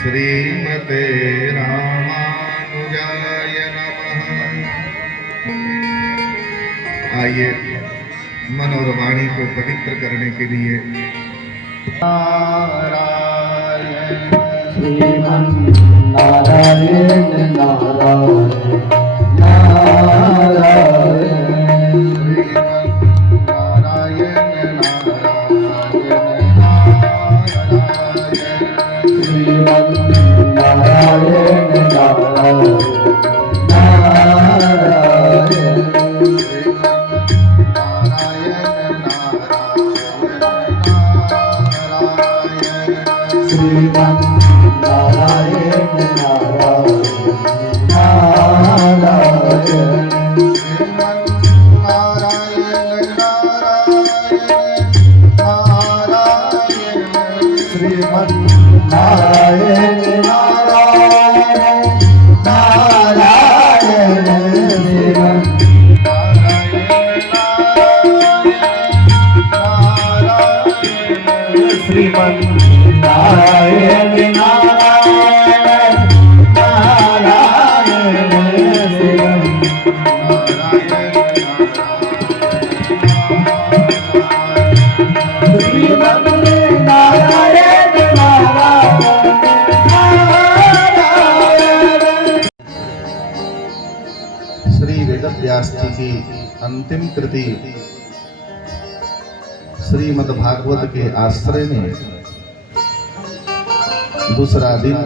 श्रीमते रामानुजाय नमः। आइए मन और वाणी को पवित्र करने के लिए नारायण श्रीमन नारायण नारायण नारायण श्रीमन नारायण नारायण नारायण श्रीमन नारायण नारायण नारायण श्रीमन नारायण नारायण नारायण श्रीमन नारायण नारायण नारायण श्रीमन श्रीमन नारायण नारायण नारायण श्रीमन श्रीमन नारायण नारायण। श्री वेदव्यास जी की अंतिम कृति श्रीमद् भागवत के आश्रय में दूसरा दिन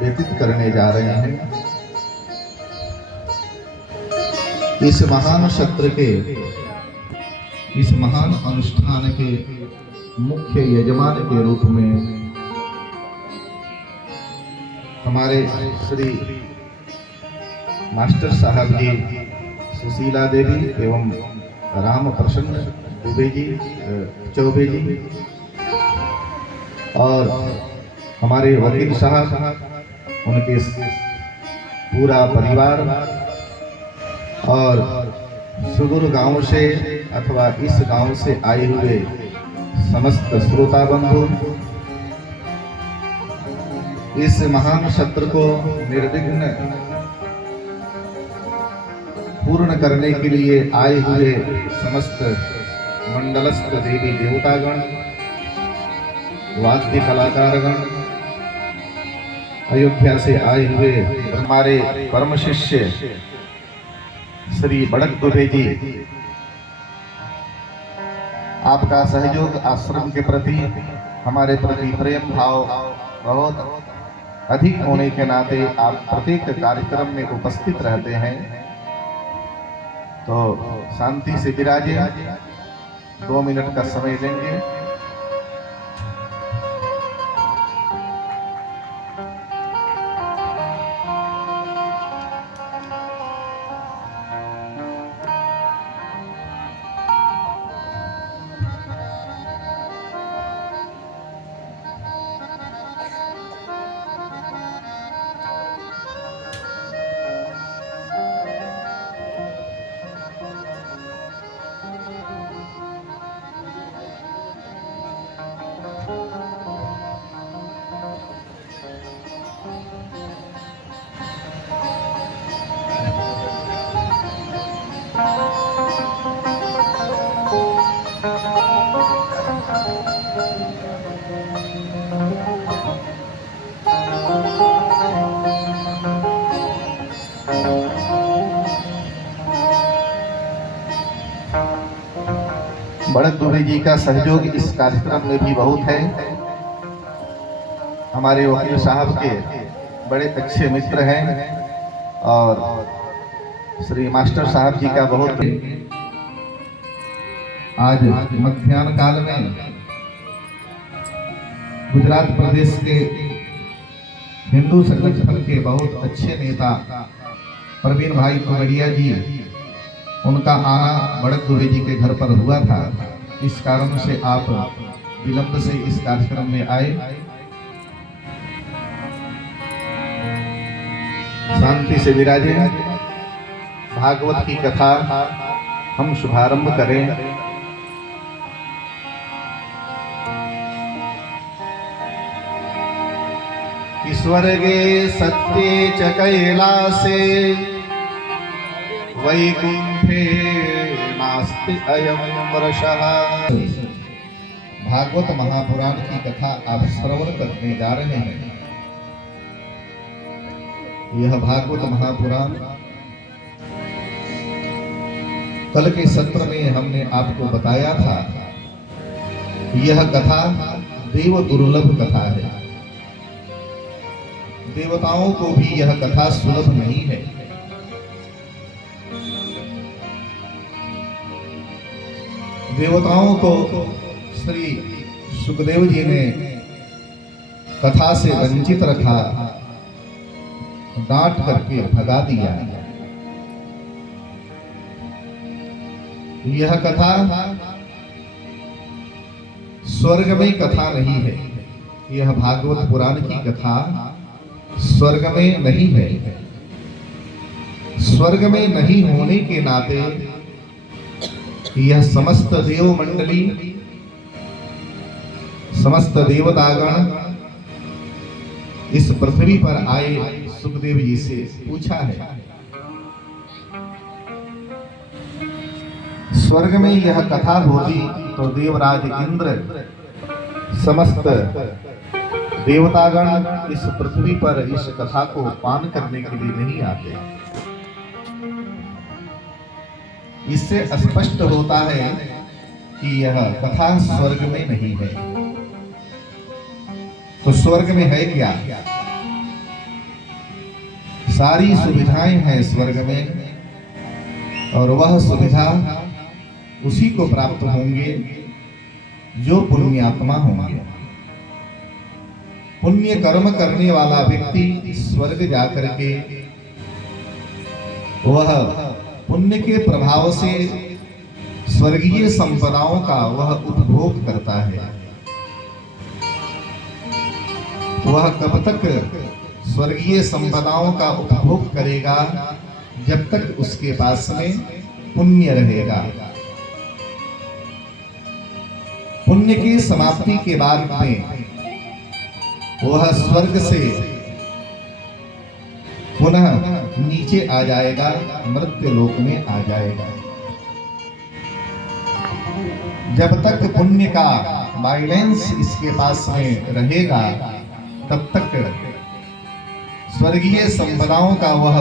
व्यतीत करने जा रहे हैं। इस महान सत्र के इस महान अनुष्ठान के मुख्य यजमान के रूप में हमारे श्री मास्टर साहब जी सुशीला देवी एवं राम प्रसन्न दुबे जी चौबे जी और हमारे वकील साहब उनके पूरा परिवार और सुदूर गांव से अथवा इस गांव से आए हुए समस्त श्रोता बंधु इस महान सत्र को निर्विघ्न पूर्ण करने के लिए आए हुए समस्त मंडलस्थ देवी देवतागण, वाद्य कलाकारगण, अयोध्या से आए हुए हमारे परम शिष्य श्री बड़क दुबे जी, आपका सहयोग आश्रम के प्रति हमारे प्रति प्रेम भाव बहुत अधिक होने के नाते आप प्रत्येक कार्यक्रम में उपस्थित रहते हैं, तो शांति से विराजे। 2 मिनट का समय देंगे। बड़क दुबे जी का सहयोग इस कार्यक्रम में भी बहुत है। हमारे वकील साहब के बड़े अच्छे मित्र हैं और श्री मास्टर साहब जी का बहुत आज मध्याह्न काल में गुजरात प्रदेश के हिंदू संगठन के बहुत अच्छे नेता प्रवीण भाई पगड़िया जी, उनका आना बड़क दुबे जी के घर पर हुआ था। इस कारण से आप विलंब से इस कार्यक्रम में आए। शांति से विराजे। भागवत की कथा हम शुभारंभ करें। स्वर्गे सत्ये च कैलासे वैकुंठे नास्ति अयं वर्षः। भागवत महापुराण की कथा आप श्रवण करने जा रहे हैं। यह भागवत महापुराण कल के सत्र में हमने आपको बताया था। यह कथा देव दुर्लभ कथा है। देवताओं को भी यह कथा सुलभ नहीं है। देवताओं को श्री सुखदेव जी ने कथा से वंचित रखा, डांट करके भगा दिया। यह कथा स्वर्ग में कथा नहीं है। यह भागवत पुराण की कथा स्वर्ग में नहीं है। स्वर्ग में नहीं होने के नाते यह समस्त देव मंडली, समस्त देवतागण इस पृथ्वी पर आए सुखदेव जी से पूछा है। स्वर्ग में यह कथा होती तो देवराज इंद्र, समस्त देवतागण इस पृथ्वी पर इस कथा को पान करने के लिए नहीं आते। इससे स्पष्ट होता है कि यह कथा स्वर्ग में नहीं है। तो स्वर्ग में है क्या? सारी सुविधाएं हैं स्वर्ग में, और वह सुविधा उसी को प्राप्त होंगे जो पुण्यात्मा होंगे। पुण्य कर्म करने वाला व्यक्ति स्वर्ग जाकर के वह पुण्य के प्रभाव से स्वर्गीय संपदाओं का वह उपभोग करता है। वह कब तक स्वर्गीय संपदाओं का उपभोग करेगा? जब तक उसके पास में पुण्य रहेगा। पुण्य की समाप्ति के बाद में वह स्वर्ग से पुनः नीचे आ जाएगा, मर्त्य लोक में आ जाएगा। जब तक पुण्य का बैलेंस इसके पास में रहेगा, तब तक स्वर्गीय संपदाओं का वह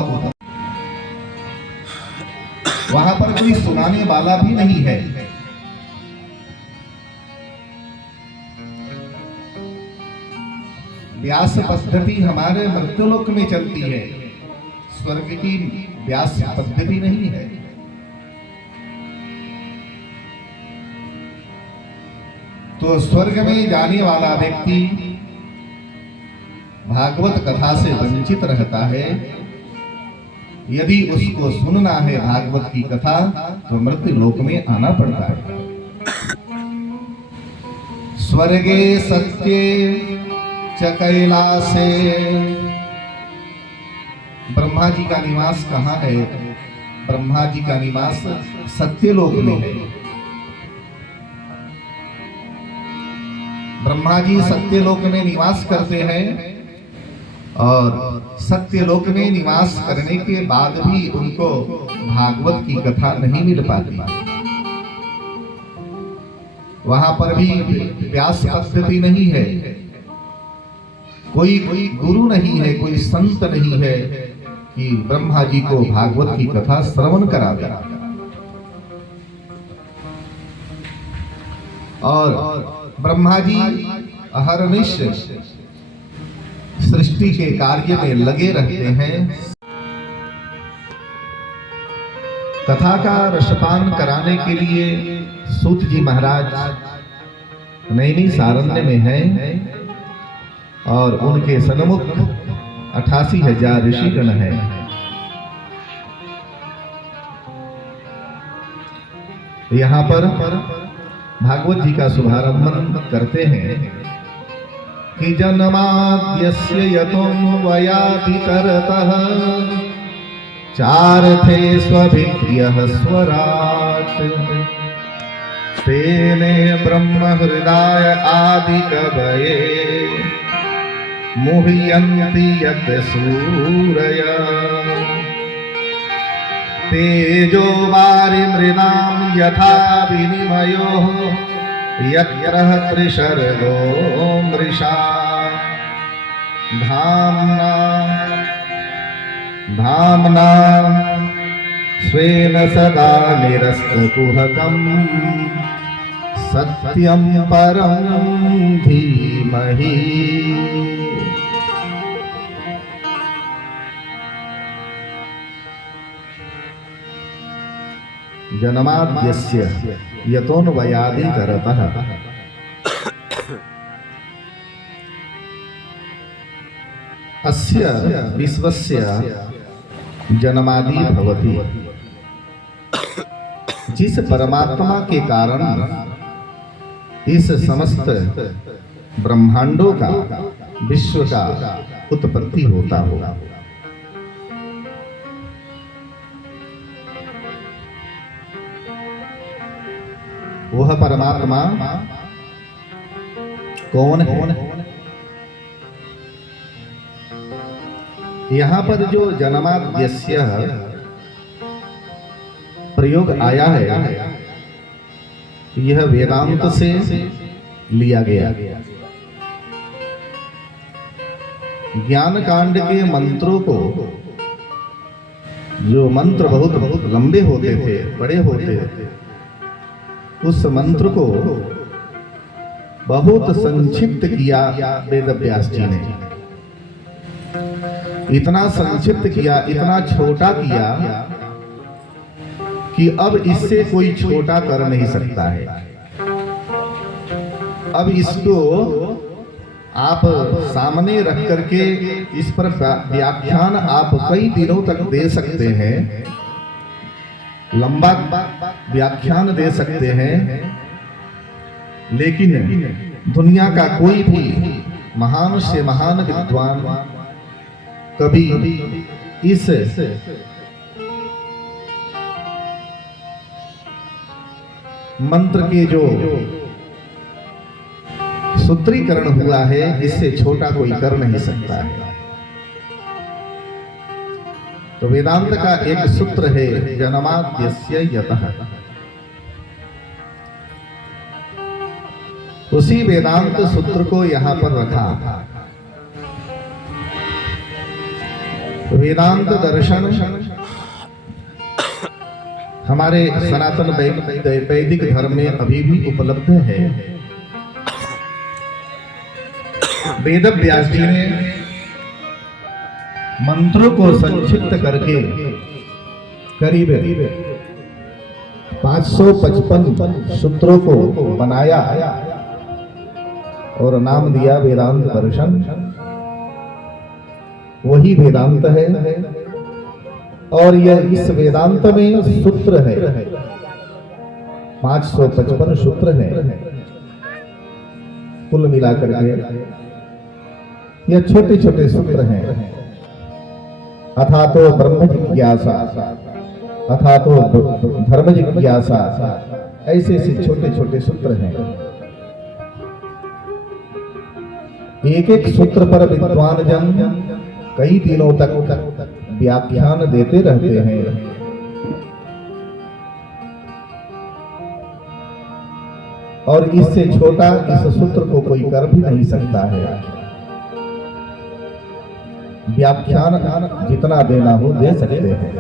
वहां पर कोई सुनाने वाला भी नहीं है। व्यास पद्धति हमारे मृत्युलोक में चलती है, स्वर्ग की व्यास पद्धति नहीं है। तो स्वर्ग में जाने वाला व्यक्ति भागवत कथा से वंचित रहता है। यदि उसको सुनना है भागवत की कथा तो मृत्यु लोक में आना पड़ता है। स्वर्गे सत्ये च कैलासे, ब्रह्मा जी का निवास कहाँ है? ब्रह्मा जी का निवास सत्यलोक में है। ब्रह्मा जी सत्यलोक में निवास करते हैं, और सत्यलोक में निवास करने के बाद भी उनको भागवत की कथा नहीं मिल पाती। वहां पर भी व्यास पद्धति नहीं है। कोई गुरु नहीं है, कोई संत नहीं है कि ब्रह्मा जी को भागवत की कथा श्रवण करा दे। और ब्रह्मा जी अहरनिश सृष्टि के कार्य में लगे रहते हैं। कथा का रसपान कराने के लिए सूत जी महाराज नैनी सारण्य में हैं, और उनके सन्मुख 88,000 ऋषिगण हैं। यहाँ पर भागवत जी का शुभारंभ करते हैं कि जन्माद्यस्य यतोऽन्वयादितरतः चार्थे स्वभिक्रियः स्वराट् तेने ब्रह्म हृदय आदि कवये मुह्यन्ति यत् सूरया तेजो वारिमृदां यथा विनिमयो यत्र त्रिशर्गो मृषा धाम्ना धाम्ना स्वेन सदा निरस्तकुहकम् सत्यं परं धीमहि। जन्माद्यस्य यतोऽन्वयादितरतः अस्य विश्वस्य जन्मादि भवति। जिस परमात्मा के कारण इस समस्त ब्रह्मांडों का विश्व का उत्पत्ति होता होगा, वह परमात्मा कौन है? यहाँ पर जो जन्माद्यस्य प्रयोग आया है यह वेदांत से लिया गया। ज्ञान कांड के मंत्रों को, जो मंत्र बहुत बहुत लंबे होते थे, बड़े होते थे, उस मंत्र को बहुत संक्षिप्त किया वेद व्यास जी ने। इतना संक्षिप्त किया, इतना छोटा किया कि अब इससे कोई छोटा कर नहीं सकता है। अब इसको आप सामने रख करके इस पर व्याख्यान आप कई दिनों तक दे सकते हैं, लंबा व्याख्यान दे सकते हैं, लेकिन दुनिया का कोई भी महान से महान विद्वान कभी इस मंत्र के जो सूत्रीकरण हुआ है इससे छोटा कोई कर नहीं सकता है। तो वेदांत का एक सूत्र है जन्माद्यस्य यतः। उसी वेदांत सूत्र को यहां पर रखा। वेदांत दर्शन हमारे सनातन वैदिक धर्म में अभी भी उपलब्ध है। वेद व्यास जी ने मंत्रों को संक्षिप्त करके करीब 555 सूत्रों को बनाया और नाम दिया वेदांत दर्शन। वही वेदांत है और यह इस वेदांत में सूत्र है, 555 सूत्र है कुल मिलाकर के। यह छोटे छोटे सूत्र हैं। अथातो ब्रह्म जिज्ञासा, अथातो धर्म जिज्ञासा, ऐसे ऐसे छोटे छोटे सूत्र हैं। एक एक सूत्र पर विद्वान जन कई दिनों तक व्याख्यान देते रहते हैं। और इससे छोटा इस सूत्र को कोई कर भी नहीं सकता है। व्याख्यान जितना देना हो दे सकते हैं।